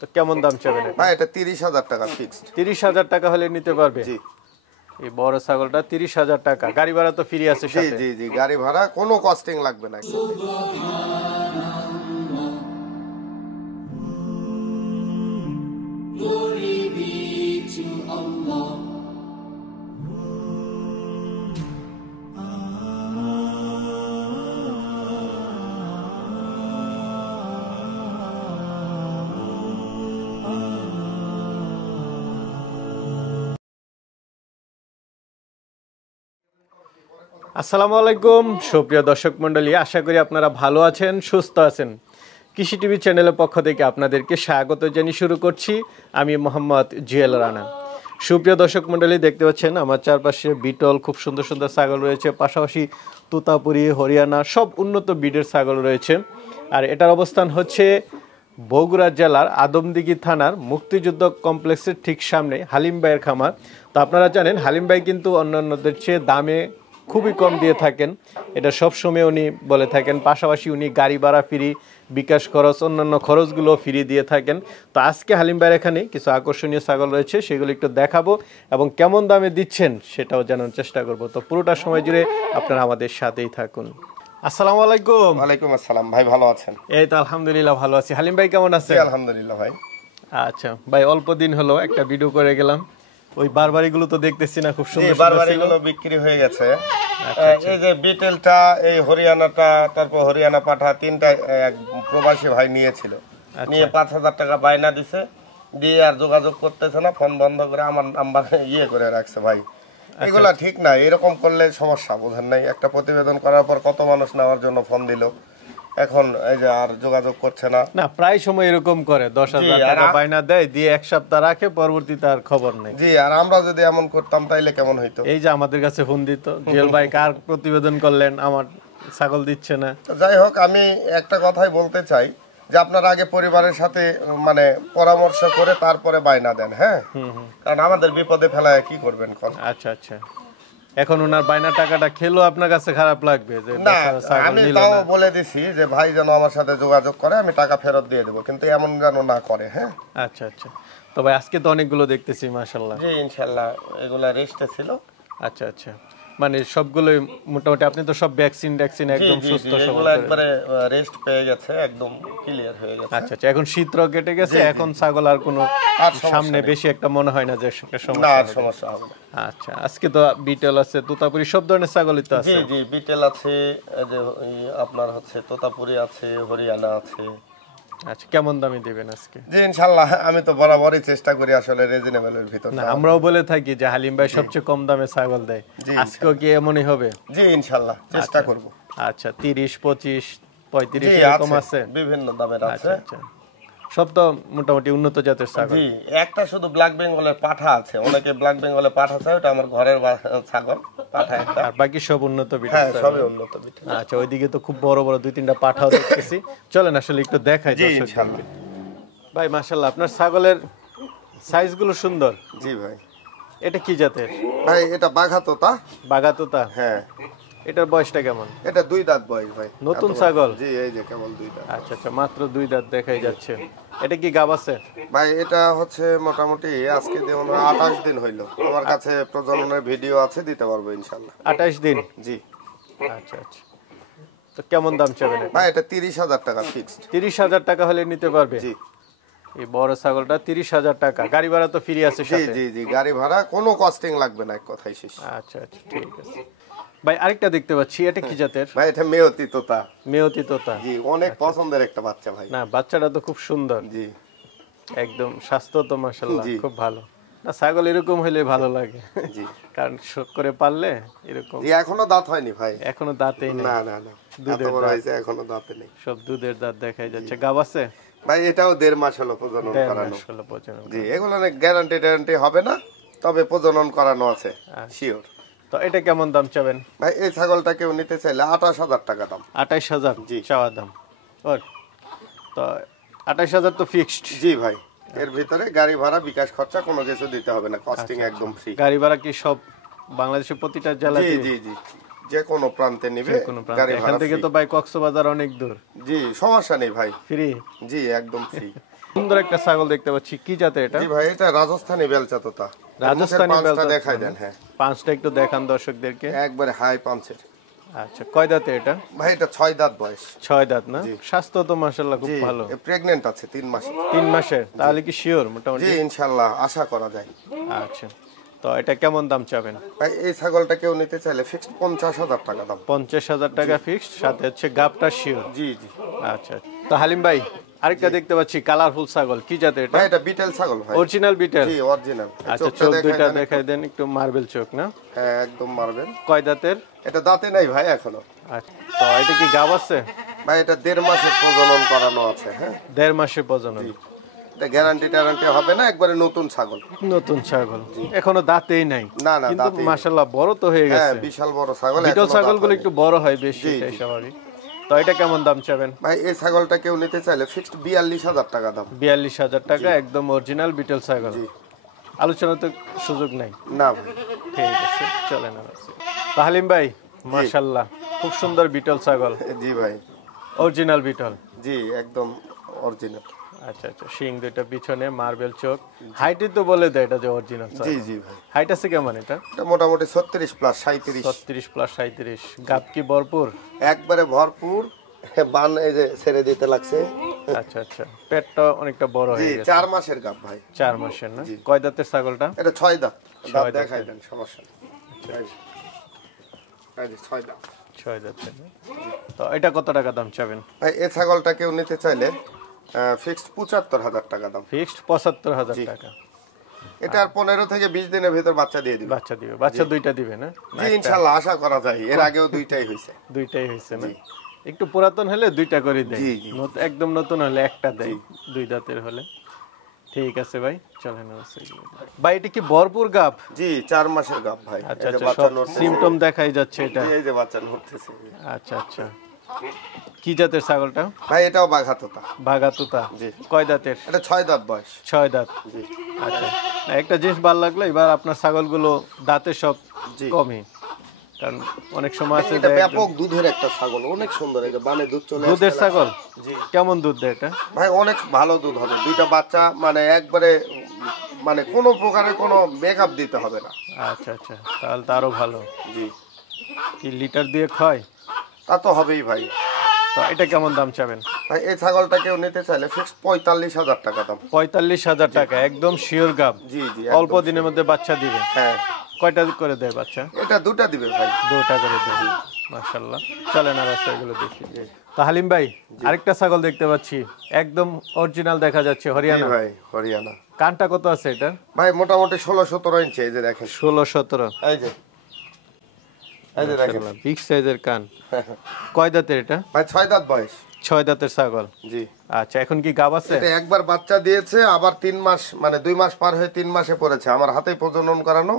তো কেমন দাম চাবেন? ভাই এটা 30,000 টাকা ফিক্সড। 30,000 টাকা হলে নিতে পারবে? জি। এই বড় ছাগলটা 30,000 টাকা। গাড়ি ভাড়া তো ফ্রি আছে জি সাথে? জি জি, গাড়ি ভাড়া কোনো কস্টিং লাগবে না। Glory be to Allah. আসসালামু আলাইকুম সুপ্রিয় দর্শক মণ্ডলী, আশা করি আপনারা ভালো আছেন, সুস্থ আছেন। কৃষি টিভি চ্যানেলের পক্ষ থেকে আপনাদেরকে স্বাগত জানিয়ে শুরু করছি আমি মোহাম্মদ জুয়েল রানা। সুপ্রিয় দর্শক মণ্ডলী, দেখতে পাচ্ছেন আমার চারপাশে বিটল খুব সুন্দর সুন্দর ছাগল রয়েছে, পাশাপাশি তোতাপুরি, হরিয়ানা সব উন্নত ব্রিডের ছাগল রয়েছে। আর এটার অবস্থান হচ্ছে বগুড়া জেলার আদমদিঘি থানার মুক্তিযুদ্ধ কমপ্লেক্সের ঠিক সামনে হালিম ভাইয়ের খামার। তো আপনারা জানেন হালিম ভাই কিন্তু অন্যান্যদের চেয়ে দামে খুবই কম দিয়ে থাকেন, এটা সবসময় উনি বলে থাকেন। পাশাপাশি উনি গাড়ি ভাড়া ফ্রি, বিকাশ খরচ, অন্যান্য খরচগুলো ফ্রি দিয়ে থাকেন। তো আজকে হালিম ভাইয়ের এখানে কিছু আকর্ষণীয় ছাগল রয়েছে, সেগুলো একটু দেখাবো এবং কেমন দামে দিচ্ছেন সেটাও জানার চেষ্টা করব। তো পুরোটা সময় জুড়ে আপনারা আমাদের সাথেই থাকুন। আসসালামু আলাইকুম। ওয়ালাইকুম আসসালাম ভাই, ভালো আছেন? এই তো আলহামদুলিল্লাহ ভালো আছি। হালিম ভাই কেমন আছেন? আলহামদুলিল্লাহ ভাই। আচ্ছা ভাই, অল্প দিন হলো একটা ভিডিও করে গেলাম, ওই বারবারিগুলো তো দেখতেছি না, খুব সুন্দর বারবারিগুলো বিক্রি হয়ে গেছে। এই যে বিটেলটা, এই হরিয়ানাটা, তারপর হরিয়ানা পাঠা, তিনটা এক প্রবাসী ভাই নিয়েছিল, নিয়ে 5,000 টাকা বায়না দিছে, দিয়ে আর যোগাযোগ করতেছে না, ফোন বন্ধ করে আমার নাম্বার করে রাখছে ভাই। এগুলা ঠিক না, এরকম করলে সমস্যা, বোঝেন নাই? একটা প্রতিবেদন করার পর কত মানুষ নেওয়ার জন্য ফোন দিল, এখন এই যে আর যোগাযোগ করছে না। না, প্রায় সময় এরকম করে, 10,000 টাকা বায়না দেয়, দিয়ে এক সপ্তাহ রাখে, পরবর্তীতে আর খবর নেই। জি, আর আমরা যদি এমন করতাম তাইলে কেমন হইতো? এই যে আমাদের কাছে ফোন দিত, জেল ভাই কার প্রতিবেদন করলেন, আমার ছাগল দিচ্ছে না। যাই হোক, আমি একটা কথাই বলতে চাই যে আপনারা আগে পরিবারের সাথে মানে পরামর্শ করে তারপরে বায়না দেন, হ্যাঁ? কারণ আমাদের বিপদে ফেলায় কি করবেন? আচ্ছা আচ্ছা, এখন ওনার বায়না টাকাটা খেলো আপনার কাছে খারাপ লাগবে? যে না, আমি তাও বলে দিছি যে ভাই যেন আমার সাথে যোগাযোগ করে, আমি টাকা ফেরত দিয়ে দেবো, কিন্তু এমন যেন না করে, হ্যাঁ? আচ্ছা আচ্ছা, তবে আজকে তো অনেকগুলো দেখতেছি মাশাআল্লাহ। জি ইনশাআল্লাহ, এগুলা রেস্টে ছিল। আচ্ছা আচ্ছা, মানে সবগুলোই মোটামুটি আপনি তো সব ভ্যাকসিন একদম সুস্থ সবগুলো একবারে রেস্ট পেয়ে গেছে, একদম ক্লিয়ার হয়ে গেছে। আচ্ছা আচ্ছা, এখন শীতর কেটে গেছে, এখন ছাগল আর কোনো সামনে বেশি একটা মনে হয় না যে একটা সমস্যা হবে না। আচ্ছা, আজকে তো বিটেল আছে, তোতাপুরি, সব ধরনের ছাগলই তো আছে? জি জি, বিটেল আছে, যে আপনার হচ্ছে তোতাপুরি আছে, হরিয়ানা আছে। আচ্ছা, কেমন দামে দিবেন আজকে? জি ইনশাআল্লাহ, আমি তো বরাবরই চেষ্টা করি আসলে রিজনেবলের ভিতর। না, আমরাও বলে থাকি যে হালিম ভাই সবচেয়ে কম দামে ছাগল দেয়, আজকেও কি এমনই হবে? জি ইনশাআল্লাহ, চেষ্টা করব। আচ্ছা, 30, 25, 35 এরকম আছে, বিভিন্ন দামের আছে। আচ্ছা, সব তো মোটামুটি উন্নত জাতের ছাগল। জি, একটা শুধু ব্ল্যাক বেঙ্গলের পাঠা আছে, অনেকে ব্ল্যাক বেঙ্গলের পাঠা চায়, ওটা আমার ঘরের ছাগল, পাঠা একটা। আর বাকি সব উন্নত বিট। হ্যাঁ, সবই উন্নত বিট। আচ্ছা, ওইদিকে তো খুব বড় বড় 2-3টা পাঠাও দেখতেছি, চলেন আসলে একটু দেখাই। জি ইনশাআল্লাহ ভাই, মাশাআল্লাহ আপনার ছাগলের সাইজগুলো সুন্দর। জি ভাই। এটা কি জাতের ভাই? এটা বাঘা তোতা। বাঘা তোতা? হ্যাঁ। এটার বয়সটা কেমন? এটা 2 দাঁত বয়স ভাই, নতুন ছাগল। জি, এই যে কেমন 2 দাঁত। আচ্ছা আচ্ছা, মাত্র 2 দাঁত দেখাই যাচ্ছে। এটা কি গাব আছে? ভাই এটা হচ্ছে মোটামুটি আজকে যেমন 28 দিন হইলো, আমার কাছে প্রজননের ভিডিও আছে, দিতে পারবো ইনশাআল্লাহ। 28 দিন? জি। আচ্ছা আচ্ছা, তো কেমন দাম চাবেন? ভাই এটা 30,000 টাকা ফিক্সড। 30,000 টাকা হলে নিতে পারবে? জি। এই বড় ছাগলটা 30,000 টাকা, গাড়ি ভাড়া তো ফ্রি আছে সাথে? জি জি জি, গাড়ি ভাড়া কোনো কস্টিং লাগবে না, এক কথাই শেষ। আচ্ছা আচ্ছা, ঠিক আছে ভাই। আরেকটা দেখতে পাচ্ছি, এটা কি জাতের? ভাই এটা মেয়তি তোতা। মেয়তি তোতা? জি, অনেক পছন্দের একটা বাচ্চা ভাই। না, বাচ্চাটা তো খুব সুন্দর। জি, একদম স্বাস্থ্য তো মাশাআল্লাহ খুব ভালো। না, ছাগল এরকম হইলে ভালো লাগে। জি, কারণ শোক করে পারলে এরকম। জি, এখনো দাঁত হয়নি ভাই, এখনো দাঁতেই নেই? না না না, দুধের বড় হইছে, এখনো দাঁতে নেই, সব দুধের দাঁত দেখাই যাচ্ছে। গাব আছে? ভাই এটাও 1.5 মাস হলো প্রজনন করানো। জি, এগুলো গ্যারান্টি হবে না, তবে প্রজনন করানো আছে শিওর। তো এটা কেমন দাম চাবেন? ভাই এই ছাগলটা কেউ নিতে চাইলে 28,000 টাকা দাম। 28,000 জি চাওয়া দাম? ওর তো 28,000 তো ফিক্সড? জি ভাই, এর ভিতরে গাড়ি ভাড়া, বিকাশ খরচা কোনো কিছু দিতে হবে না, কস্টিং একদম ফ্রি। গাড়ি ভাড়া কি সব বাংলাদেশের প্রতিটা জেলাতে? জি জি জি, যে কোনো প্রান্তে নিবে গাড়ি ভাড়া। এখান থেকে তো ভাই কক্সবাজার অনেক দূর। জি, সমস্যা নেই ভাই, ফ্রি? জি একদম ফ্রি। সুন্দর একটা ছাগল দেখতে পাচ্ছি, কি জাতের এটা? জি ভাই, এটা রাজস্থানী বেলচা তোতা। রাজস্থানী বেলচা দেখাই দেন। হ্যাঁ, পাঁচটা একটু দেখান দর্শকদেরকে। একবারে হাই পাঞ্চের। আচ্ছা, কয় দাঁতে এটা? ভাই এটা 6 দাঁত বয়স। 6 দাঁত না? স্বাস্থ্য তো মাশাআল্লাহ খুব ভালো। প্রেগন্যান্ট আছে 3 মাসে। 3 মাসের, তাহলে কি শিওর মোটামুটি? জি ইনশাআল্লাহ, আশা করা যায়। আচ্ছা, তো এটা কেমন দাম চাবেন? ভাই এই ছাগলটা কেউ নিতে চাইলে ফিক্সড 50,000 টাকা দাম। 50,000 টাকা ফিক্সড, সাথে হচ্ছে গাবটা শিওর। জি জি। আচ্ছা, তো হালিম ভাই আরেকটা দেখতে পাচ্ছি কালারফুল ছাগল, কি জাতের এটা? ভাই এটা বিটেল ছাগল ভাই। অরিজিনাল বিটেল? জি অরিজিনাল। আচ্ছা, চোখ দুইটা দেখাই দেন একটু, মার্বেল চোখ না? হ্যাঁ একদম মারবেন। কয় দাঁতের? এটা দাঁতে নাই ভাই এখনো। আচ্ছা, তো এটা কি গাব আছে? ভাই এটা 1.5 মাসের প্রজনন করানো আছে। হ্যাঁ 1.5 মাসের প্রজনন। এটা গ্যারান্টি হবে না, একবারে নতুন ছাগল। নতুন ছাগল, এখনো দাঁতেই নাই? না না, কিন্তু দাঁতে মাশাআল্লাহ বড় তো হয়ে হ্যাঁ গেছে। বিশাল বড় ছাগল। বিটল ছাগলগুলো একটু বড় হয় বেশি, তাই স্বাভাবিক। তো এটা কেমন দাম চাবেন? ভাই এই ছাগলটা কেউ নিতে চাইলে ফিক্সড 42,000 টাকা দাম। 42,000 টাকা, একদম অরিজিনাল বিটল ছাগল। আলোচনা তো সুযোগ নাই? না ভাই। ঠিক আছে, চলেন। তো হালিম ভাই মাশাআল্লাহ খুব সুন্দর বিটল ছাগল। জি ভাই, অরিজিনাল বিটল? জি একদম অরিজিনাল। আচ্ছা আচ্ছা, শিং দুইটা পিছনে, মার্বেল চোখ। হাইটই তো বলে দেয় এটা যে অরিজিনাল জি ছাগল। জি ভাই। হাইট আছে কেমন এটা? এটা মোটামুটি 36 প্লাস 37। 36 প্লাস 37। গাব কি ভরপুর? একবারে ভরপুর। বান এই যে ছেড়ে দিতে লাগছে। আচ্ছা আচ্ছা, পেটটা অনেকটা বড় জি হয়ে গেছে। 4 মাসের গাব ভাই। 4 মাসের না? কয় দাঁতের ছাগলটা? এটা 6 দাঁত। দাঁত দাঁতের। দেখাই দেন, সমস্যা নেই। এই যে 6 দাঁত। 6 দাঁতের না? তো এটা কত টাকা দাম চাবেন? ভাই এই ছাগলটা কেউ নিতে চাইলে ফিক্সড 75,000 টাকা দাম। ফিক্সড 75,000 টাকা। এটা আর 15 থেকে 20 দিনের ভিতর বাচ্চা দিয়ে দিবে। বাচ্চা দিবে? বাচ্চা দুইটা দিবে না? জি ইনশাআল্লাহ, আশা করা যায়। এর আগেও দুইটাই হইছে। দুইটাই হয়েছে না? একটু পুরাতন হলে দুইটা করে দেয়, জি, জি। একদম নতুন হলে একটা দেয়, 2 দাঁতের হলে। ঠিক আছে ভাই, চলেন। ভাই এটা কি ভরপুর গাব? জি 4 মাসের গাব ভাই। আচ্ছা এই যে আচ্ছা, বাচ্চা সব নড়তেছে। সিম্পটম দেখাই যাচ্ছে এটা। এই যে বাচ্চা নড়তেছে। আচ্ছা আচ্ছা, কি জাতের ছাগলটা? ভাই এটাও বাঘাতোতা। বাঘাতুতা? জি। কয় দাঁতের? এটা 6 দাঁত বয়স। 6 দাঁত। জি। আচ্ছা, না, একটা জিনিস ভালো লাগলো, এবার আপনার ছাগলগুলো দাঁতে সব জি। কমই, কারণ অনেক সময় আছে এটা যে ব্যাপক দুধের একটা ছাগল, অনেক সুন্দর। এই যে বানে দুধ চলে আসছে। দুধের ছাগল? জি। কেমন দুধ দেয় এটা? ভাই অনেক ভালো দুধ হবে। দুইটা বাচ্চা মানে একবারে মানে কোনো প্রকারের কোনো মেকআপ দিতে হবে না। আচ্ছা আচ্ছা, তাহলে তো আরো ভালো। জি। কি লিটার দিয়ে খায়? তা তো হবেই ভাই। তো এটা কেমন দাম চাবেন? ভাই এই ছাগলটা কেউ নিতে চাইলে ফিক্সড 45,000 টাকা দাম। 45,000 টাকা, একদম শিওর গাব? জি জি। অল্প দিনের মধ্যে বাচ্চা দিবে? হ্যাঁ। কয়টা করে দেয় বাচ্চা? এটা দুটা দিবে ভাই। 2টা করে দেয়। মাশাআল্লাহ, চলেন আর এগুলো দেখি। তো হালিম ভাই আরেকটা ছাগল দেখতে পাচ্ছি, একদম অরিজিনাল দেখা যাচ্ছে, জি হরিয়ানা। ভাই হরিয়ানা। কানটা কত আছে এটা? ভাই মোটামুটি 16-17 ইঞ্চি। এই যে দেখেন। 16-17? এই যে এই যে দেখেন। বিগ সাইজের কান। কয় দাঁতের এটা? ভাই 6 দাঁত বয়স। 6 দাঁতের ছাগল? জি। আচ্ছা, এখন কি গাব আছে? এটা একবার বাচ্চা দিয়েছে, আবার 3 মাস মানে 2 মাস পার হয়ে 3 মাসে পড়েছে। আমার হাতেই প্রজনন করানো।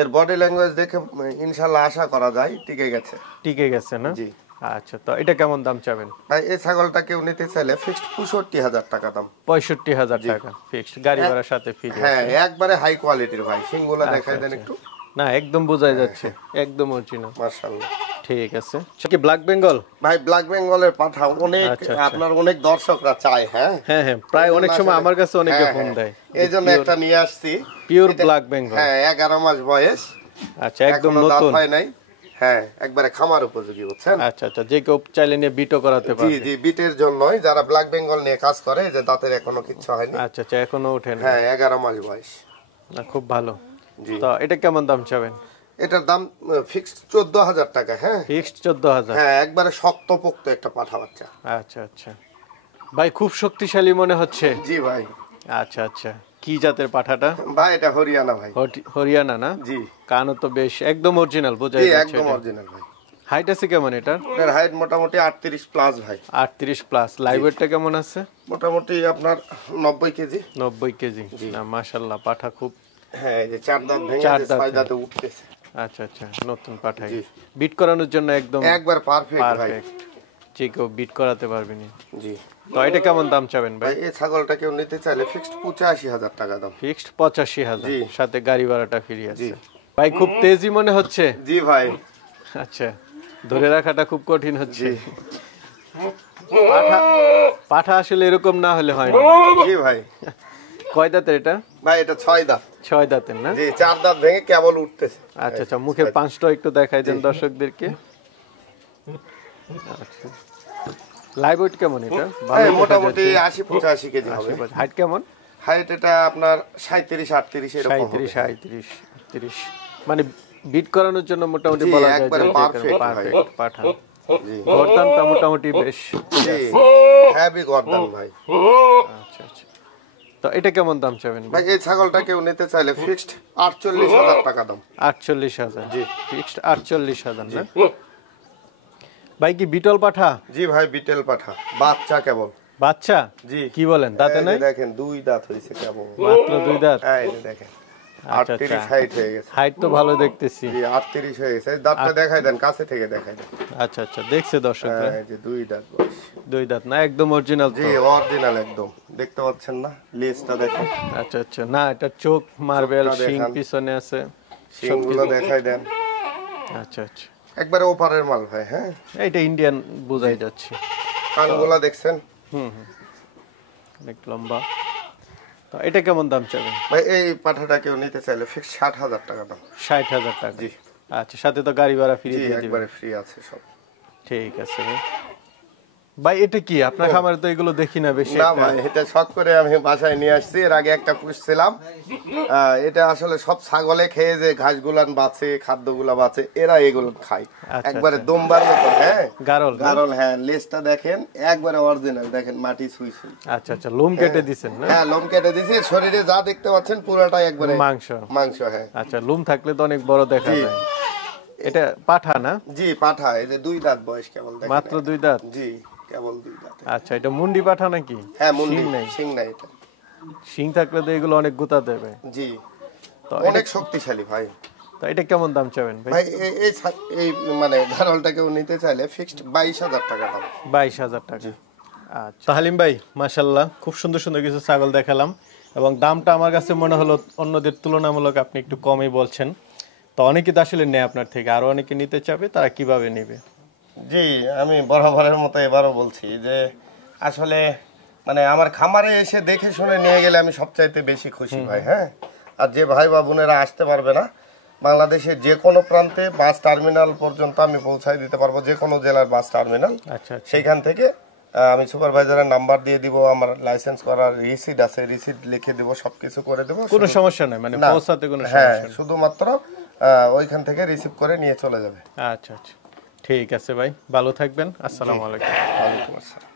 এর বডি ল্যাঙ্গুয়েজ দেখে ইনশাআল্লাহ আশা করা যায় টিকে গেছে। টিকে গেছে না? জি। আচ্ছা, তো এটা কেমন দাম চাবেন? ভাই এই ছাগলটা কেউ নিতে চাইলে ফিক্সড 65,000 টাকা দাম। 65,000 টাকা ফিক্সড, গাড়ি ভাড়ার সাথে ফ্রি? হ্যাঁ একবারে হাই কোয়ালিটির ভাই। সিংগুলা দেখাই দেন একটু। না, একদম বোঝাই যাচ্ছে, একদম অরিজিনাল। মাশাআল্লাহ। ঠিক আছে। কি ব্ল্যাক বেঙ্গল? ভাই ব্ল্যাক বেঙ্গলের পাঠা অনেক আপনার অনেক দর্শকরা চায়। হ্যাঁ হ্যাঁ হ্যাঁ, প্রায় অনেক সময় আমার কাছে অনেকে ফোন দেয়, এইজন্য একটা নিয়ে আসছি। Pure black Bengal. হ্যাঁ 11 মাস বয়স। আচ্ছা, একদম এখনো দাঁত নতুন? হয় নাই। হ্যাঁ একবারে খামার উপযোগী, বুঝছেন? আচ্ছা আচ্ছা, যে কেউ চাইলে নিয়ে বিটও করাতে জি পারবে? জি, বিটের জন্যই যারা ব্ল্যাক বেঙ্গল নিয়ে কাজ করে, যে দাঁতের এখনো কিচ্ছু হয়নি। আচ্ছা আচ্ছা, এখনো ওঠে না? হ্যাঁ 11 মাস বয়স। না, খুব ভালো। জি। তো এটা কেমন দাম চাবেন? এটার দাম ফিক্সড 14,000 টাকা। হ্যাঁ ফিক্সড 14,000? হ্যাঁ একবারে শক্তপোক্ত একটা পাঠা বাচ্চা। আচ্ছা আচ্ছা, ভাই খুব শক্তিশালী মনে হচ্ছে। জি ভাই। আচ্ছা আচ্ছা, কি জাতের পাঠাটা? ভাই এটা হরিয়ানা ভাই। হরিয়ানা না? জি। কানও তো বেশ একদম অরিজিনাল, বোঝা জি যাচ্ছে। একদম অরিজিনাল ভাই। হাইট আছে কেমন এটার? এর হাইট মোটামুটি 38 প্লাস ভাই। 38 প্লাস। লাইভ ওয়েটটা কেমন আছে? মোটামুটি আপনার 90 কেজি। 90 কেজি? না মাশাআল্লাহ, পাঠা খুব। হ্যাঁ এই যে 4 দাঁত ভেঙে 6 দাঁতে উঠতেছে। আচ্ছা আচ্ছা, নতুন পাঠাই। বিট করানোর জন্য একদম একবার পারফেক্ট ভাই। যে কেউ বিট করাতে পারবে না। জি। তো এটা কেমন দাম চাবেন ভাই? ভাই এই ছাগলটা কেউ নিতে চাইলে ফিক্সড 85,000 টাকা দাম। ফিক্সড 85,000, জি। সাথে গাড়ি ভাড়াটা ফ্রি আছে। ভাই খুব তেজি মনে হচ্ছে। জি ভাই। আচ্ছা, ধরে রাখাটা খুব কঠিন হচ্ছে। পাঠা পাঠা আসলে এরকম না হলে হয় না। জি ভাই। কয় দাঁতের এটা? ভাই এটা 6 দাঁত। 6 দাঁতের না? জি 4 দাঁত ভেঙে কেবল উঠতেছে। আচ্ছা আচ্ছা, মুখের পাঁচটা একটু দেখাই দেন দর্শকদেরকে। আচ্ছা, লাইভ ওয়েট কেমন এটা? হ্যাঁ, মোটামুটি 80-85 কেজি হবে। হাইট কেমন? হাইট এটা আপনার 37-38 এরকম হবে। 37-38 মানে বিট করানোর জন্য মোটামুটি জি, বলা যায় একবারে যে perfect পারফেক্ট পাঠা। জি গর্দানটা মোটামুটি বেশ। জি হেভি গর্দান ভাই। আচ্ছা আচ্ছা, তো এটা কেমন দাম চাবেন ভাই এই ছাগলটা কেউ নিতে চাইলে ফিক্সড 48,000 টাকা দাম। 48,000? জি। ফিক্সড 48,000 না? ভাই কি বিটল পাঠা? জি ভাই বিটেল পাঠা, বাচ্চা কেবল। বাচ্চা? জি। কি বলেন, দাঁতে এই যে নাই? দেখেন 2 দাঁত হইছে কেবল। মাত্র 2 দাঁত? হ্যাঁ এই যে দেখেন আচ্ছা, 38 আচ্ছা। হাইট হয়ে গেছে। হাইট তো ভালো দেখতেছি। জি 38 হয়ে গেছে। এই দাঁতটা দেখাই দেন, কাছে থেকে দেখাই দেন। আচ্ছা আচ্ছা, দেখছে দর্শকরা। হ্যাঁ এই যে 2 দাঁত বয়স। 2 দাঁত না, একদম অরিজিনাল তো? জি অরিজিনাল একদম। দেখতে পাচ্ছেন না লেজটা দেখেন, আচ্ছা আচ্ছা, না এটা চোখ মার্বেল, চোখটা শিং দেখান। পিছনে আছে। শিংগুলো দেখাই দেন। আচ্ছা আচ্ছা, একবারে ওপারের মাল ভাই। হ্যাঁ এটা ইন্ডিয়ান বোঝাই যাচ্ছে। কানগুলো দেখছেন? অনেক লম্বা। তো এটা কেমন দাম চাবেন? ভাই এই পাঠাটা কেউ নিতে চাইলে ফিক্স 60,000 টাকা দাম। 60,000 টাকা? জি। আচ্ছা, সাথে তো গাড়ি ভাড়া ফ্রি জি দিয়ে দিবেন? একবারে ফ্রি আছে সব। ঠিক আছে ভাই। ভাই এটা কি আপনার খামারে তো এগুলো দেখি না বেশি না একটা। ভাই এটা শখ করে আমি বাসায় নিয়ে আসছি। এর আগে একটা পুষছিলাম। এটা আসলে সব ছাগলে খেয়ে যে ঘাসগুলান বাঁচে, খাদ্যগুলা বাঁচে, এরা এগুলো খায়। আচ্ছা, একবারে দমবার মতো। হ্যাঁ গারল না? গারল। হ্যাঁ লেজটা দেখেন একবারে অরিজিনাল, দেখেন মাটি সুই সুই। আচ্ছা আচ্ছা, লোম কেটে দিছেন না? হ্যাঁ লোম কেটে দিছি। শরীরে যা দেখতে পাচ্ছেন পুরোটাই একবারে মাংস? মাংস। হ্যাঁ আচ্ছা, লোম থাকলে তো অনেক বড় দেখা জি। যায়। এটা পাঠা না? জি পাঠা। এই যে 2 দাঁত বয়স কেবল, দেখেন। মাত্র 2 দাঁত? জি কেবল 2 দাঁত। আচ্ছা, এটা মুন্ডি পাঠা নাকি? হ্যাঁ মুন্ডি, শিং নাই? শিং নাই এটা। শিং থাকলে তো এগুলো অনেক গোতা দেবে। জি তো অনেক শক্তিশালী ভাই। তো এটা কেমন দাম চাবেন ভাই? ভাই এই মানে ধারলটা কেউ নিতে চাইলে ফিক্সড 22,000 টাকা দাম। 22,000 টাকা? আচ্ছা, হালিম ভাই মাশাআল্লাহ খুব সুন্দর সুন্দর কিছু ছাগল দেখালাম, এবং দামটা আমার কাছে মনে হলো অন্যদের তুলনামূলক আপনি একটু কমই বলছেন। তো অনেকে তো আসলে নেয় আপনার থেকে, আরো অনেকে নিতে চাবে, তারা কিভাবে নেবে? জি আমি বরাবরের মতো এবারও বলছি যে আসলে মানে আমার খামারে এসে দেখে শুনে নিয়ে গেলে আমি সবচাইতে বেশি খুশি ভাই। হ্যাঁ আর যে ভাই বা বোনেরা আসতে পারবে না, বাংলাদেশের যে কোনো প্রান্তে বাস টার্মিনাল পর্যন্ত আমি পৌঁছায় দিতে পারবো, যে কোনো জেলার বাস টার্মিনাল। আচ্ছা আচ্ছা, সেইখান থেকে আমি সুপারভাইজারের নাম্বার দিয়ে দিব, আমার লাইসেন্স করার রিসিট আছে, রিসিট লিখে দিব, সবকিছু করে দেবো। কোনো সমস্যা নাই মানে না, পৌঁছাতে কোনো হ্যাঁ সমস্যা নেই? শুধুমাত্র ওইখান থেকে রিসিভ করে নিয়ে চলে যাবে। আচ্ছা আচ্ছা, ঠিক আছে ভাই, ভালো থাকবেন। আসসালামু আলাইকুম। ওয়ালাইকুম আসসালাম।